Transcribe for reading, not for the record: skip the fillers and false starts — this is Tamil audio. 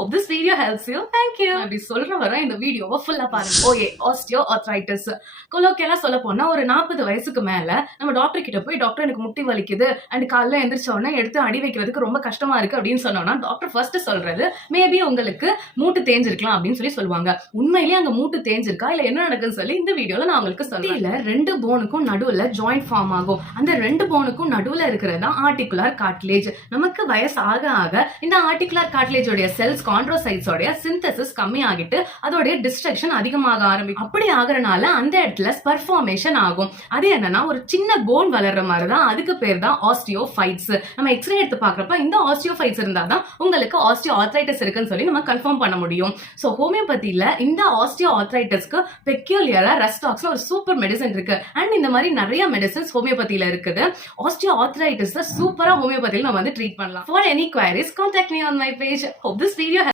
Hope this video helps you. Thank you. அப்படி சொல்ற வர இந்த வீடியோவை ஃபுல்லா பாருங்க. Okay, osteo arthritis. கொலோக்கியலா சொல்ல போனா ஒரு 40 வயசுக்கு மேல நம்ம டாக்டர் கிட்ட போய் டாக்டர் எனக்கு முட்டி வலிக்குது அண்ட் காலைல எந்திரிச்ச உடனே எடுத்து அடி வைக்கிறதுக்கு ரொம்ப கஷ்டமா இருக்கு அப்படின்னு சொன்னோம்னா டாக்டர் ஃபர்ஸ்ட் சொல்றது மேபி உங்களுக்கு மூட்டு தேஞ்சிருக்கலாம் அப்படின்னு சொல்லி சொல்லுவாங்க. உண்மையிலேயே அங்க மூட்டு தேஞ்சிருக்கா இல்ல என்ன நடக்குன்னு சொல்லி இந்த வீடியோல நான் உங்களுக்கு சொல்றேன். ரெண்டு போனுக்கும் நடுவுல ஜாயிண்ட் ஃபார்ம் ஆகும். அந்த ரெண்டு போனுக்கும் நடுவுல இருக்கிறதா ஆர்டிகுலர் கார்ட்லேஜ். நமக்கு வயசு ஆக ஆக இந்த ஆர்டிகுலர் கார்ட்லேஜோட செல்ஸ் காண்ட்ரோசைட்ஸோட சிந்தசிஸ் கம்மி ஆகிட்டு அதோட டிஸ்ட்ரக்ஷன் அதிகமாக ஆரம்பிக்கும். அப்படி ஆகுறனால அந்த இடத்துல ஸ்பர் ஃபார்மேஷன் ஆகும். அது என்னன்னா ஒரு சின்ன போன் வளர்ற மாதிரி தான். அதுக்கு பேர் தான் ஆஸ்டியோஃபைட்ஸ். நம்ம எக்ஸ்ரே எடுத்து பாக்குறப்ப இந்த ஆஸ்டியோஃபைட்ஸ் இருந்தாதான் உங்களுக்கு ஆஸ்டியோ ஆர்த்ரைட்டிஸ் இருக்குன்னு சொல்லி நம்ம கன்ஃபார்ம் பண்ண முடியும். சோ ஹோமியோபதியில இந்த ஆஸ்டியோ ஆர்த்ரைட்டிஸ்க்கு பெக்யூலியரா ரெஸ்டாக்ஸ்ல ஒரு சூப்பர் மெடிசன் இருக்கு. அண்ட் இந்த மாதிரி நிறைய மெடிசன்ஸ் ஹோமியோபதியில இருக்குது. ஆஸ்டியோ ஆர்த்ரைட்டிஸ் சூப்பரா ஹோமியோபதியில நம்ம வந்து ட்ரீட் பண்ணலாம். For any queries contact me on my page. Hope this video